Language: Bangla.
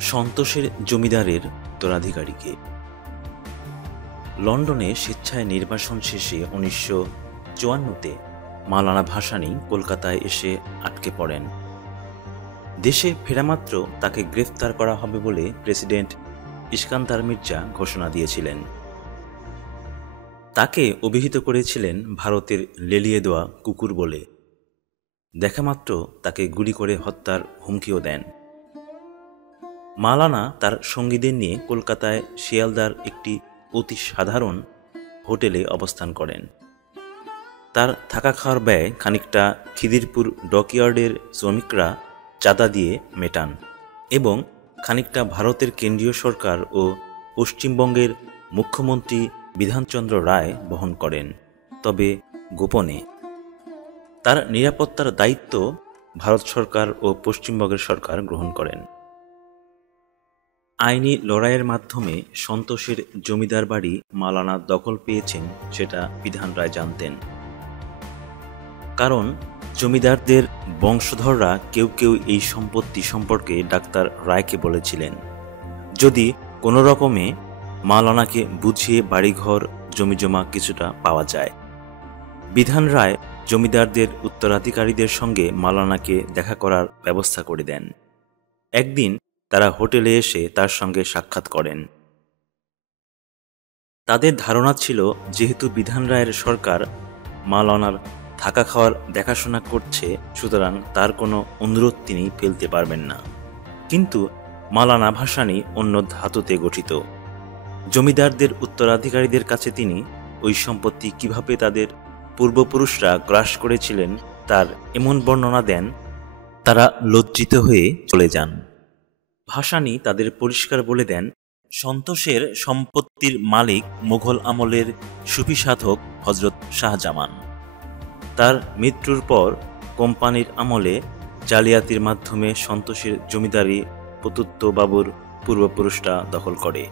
সন্তোষের জমিদারের উত্তরাধিকারীকে। লন্ডনে স্বেচ্ছায় নির্বাসন শেষে 1954-তে মাওলানা ভাসানী কলকাতায় এসে আটকে পড়েন। দেশে ফেরামাত্র তাকে গ্রেফতার করা হবে বলে প্রেসিডেন্ট ইস্কান্দার মির্জা ঘোষণা দিয়েছিলেন। তাকে অভিহিত করেছিলেন ভারতের লেলিয়ে দেওয়া কুকুর বলে। দেখামাত্র তাকে গুলি করে হত্যার হুমকিও দেন। মাওলানা তার সঙ্গীদের নিয়ে কলকাতায় শিয়ালদার একটি অতি সাধারণ হোটেলে অবস্থান করেন। তার থাকা খাওয়ার ব্যয় খানিকটা খিদিরপুর ডকইয়ার্ডের শ্রমিকরা চাঁদা দিয়ে মেটান এবং খানিকটা ভারতের কেন্দ্রীয় সরকার ও পশ্চিমবঙ্গের মুখ্যমন্ত্রী বিধানচন্দ্র রায় বহন করেন, তবে গোপনে। তার নিরাপত্তার দায়িত্ব ভারত সরকার ও পশ্চিমবঙ্গের সরকার গ্রহণ করেন। আইনি লড়াইয়ের মাধ্যমে সন্তোষের জমিদার বাড়ি মাওলানা দখল পেয়েছেন সেটা বিধান রায় জানতেন। কারণ জমিদারদের বংশধররা কেউ কেউ এই সম্পত্তি সম্পর্কে ডাক্তার রায়কে বলেছিলেন, যদি কোনো রকমে মাওলানাকে বুঝিয়ে বাড়িঘর জমিজমা কিছুটা পাওয়া যায়। বিধান রায় জমিদারদের উত্তরাধিকারীদের সঙ্গে মাওলানাকে দেখা করার ব্যবস্থা করে দেন। একদিন তারা হোটেলে এসে তার সঙ্গে সাক্ষাৎ করেন। তাদের ধারণা ছিল, যেহেতু বিধান রায়ের সরকার মাওলানার থাকা খাওয়ার দেখাশোনা করছে, সুতরাং তার কোনো অনুরোধ তিনি ফেলতে পারবেন না। কিন্তু মাওলানা ভাসানী অন্য ধাতুতে গঠিত। জমিদারদের উত্তরাধিকারীদের কাছে তিনি ওই সম্পত্তি কিভাবে তাদের পূর্বপুরুষরা গ্রাস করেছিলেন তার এমন বর্ণনা দেন, তারা লজ্জিত হয়ে চলে যান। ভাসানী তাদের পরিষ্কার বলে দেন, সন্তোষের সম্পত্তির মালিক মুঘল আমলের সুফি সাধক হজরত শাহজামান। তার মৃত্যুর পর কোম্পানির আমলে জালিয়াতির মাধ্যমে সন্তোষের জমিদারি প্রতুত্ত বাবুর পূর্বপুরুষরা দখল করে।